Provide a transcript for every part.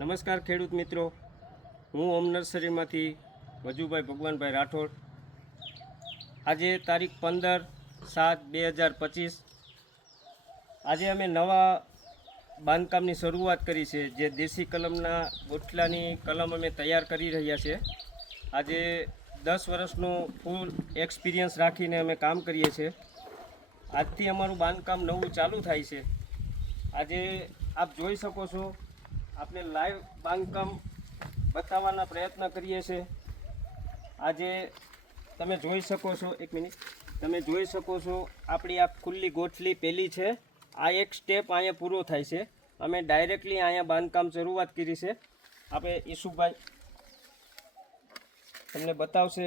નમસ્કાર ખેડૂત મિત્રો, હું ઓમ નર્સરીમાંથી વજુભાઈ ભગવાનભાઈ રાઠોડ। આજે તારીખ 15/7/2025 આજે અમે નવા બાંધકામની શરૂઆત કરી છે। જે દેશી કલમના ગોઠલાની કલમ અમે તૈયાર કરી રહ્યા છે। આજે 10 વર્ષનું ફૂલ એક્સપિરિયન્સ રાખીને અમે કામ કરીએ છીએ। આજથી અમારું બાંધકામ નવું ચાલુ થાય છે। આજે આપ જોઈ શકો છો, આપણે લાઈવ બાંધકામ બતાવવાના પ્રયત્ન કરીએ છીએ। આજે તમે જોઈ શકો છો, એક મિનિટ, તમે જોઈ શકો છો આપણી આ ખુલ્લી ગોઠલી પહેલી છે। આ એક સ્ટેપ અહીંયા પૂરો થાય છે। અમે ડાયરેક્ટલી અહીંયા બાંધકામ શરૂઆત કરી છે। આપણે ઈશુભાઈ તમને બતાવશે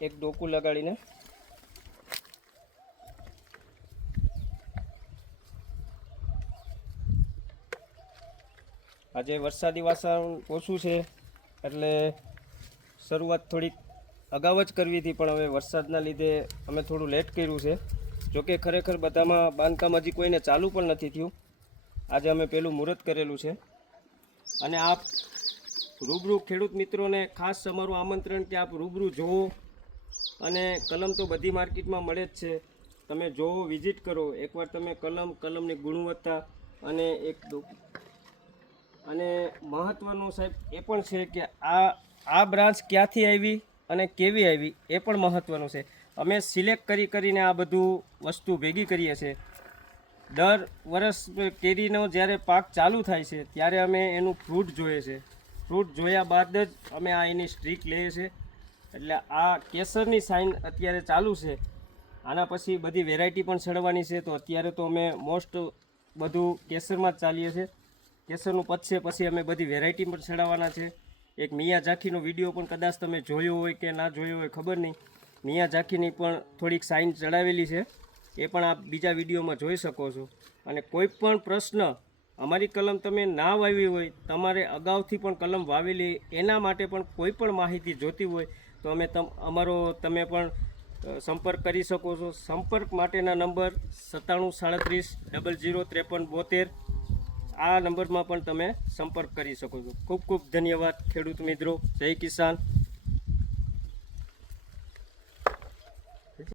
એક ડોકું લગાડીને। આજે વરસાદી વાતાવરણ ઓછું છે એટલે શરૂઆત થોડીક અગાઉ જ કરવી હતી, પણ હવે વરસાદના લીધે અમે થોડું લેટ કર્યું છે। જોકે ખરેખર બધામાં બાંધકામ હજી કોઈને ચાલુ પણ નથી થયું। આજે અમે પહેલું મુહૂર્ત કરેલું છે અને આપ રૂબરૂ ખેડૂત મિત્રોને ખાસ અમારું આમંત્રણ કે આપ રૂબરૂ જુઓ। અને કલમ તો બધી માર્કેટમાં મળે જ છે, તમે જુઓ, વિઝિટ કરો એકવાર। તમે કલમની ગુણવત્તા અને અને મહત્ત્વનું સાહેબ એ પણ છે કે આ બ્રાન્ચ ક્યાંથી આવી અને કેવી આવી એ પણ મહત્ત્વનું છે। અમે સિલેક્ટ કરીને આ બધું વસ્તુ ભેગી કરીએ છીએ। દર વર્ષ કેરીનો જ્યારે પાક ચાલુ થાય છે ત્યારે અમે એનું ફ્રૂટ જોઈએ છે। ફ્રૂટ જોયા બાદ જ અમે આ એની સ્ટ્રીક લઈએ છીએ। એટલે આ કેસરની સાઇન અત્યારે ચાલુ છે। આના પછી બધી વેરાયટી પણ ચડવાની છે, તો અત્યારે તો અમે મોસ્ટ બધું કેસરમાં જ ચાલીએ છીએ। કેસરનું પતશે પછી અમે બધી વેરાયટી પણ ચડાવવાના છે। એક મિયા ઝાંખીનો વિડીયો પણ કદાચ તમે જોયો હોય કે ના જોયો હોય ખબર નહીં, મિયા ઝાંખીની પણ થોડીક સાઇન ચડાવેલી છે, એ પણ આપ બીજા વિડીયોમાં જોઈ શકો છો। અને કોઈ પણ પ્રશ્ન, અમારી કલમ તમે ના વાવી હોય, તમારે અગાઉથી પણ કલમ વાવેલી, એના માટે પણ કોઈ પણ માહિતી જોતી હોય તો તમે પણ સંપર્ક કરી શકો છો। સંપર્ક માટેના નંબર 973730035372 આ નંબરમાં પણ તમે સંપર્ક કરી શકો છો। ખૂબ ખૂબ ધન્યવાદ ખેડૂત મિત્રો। જય કિસાન।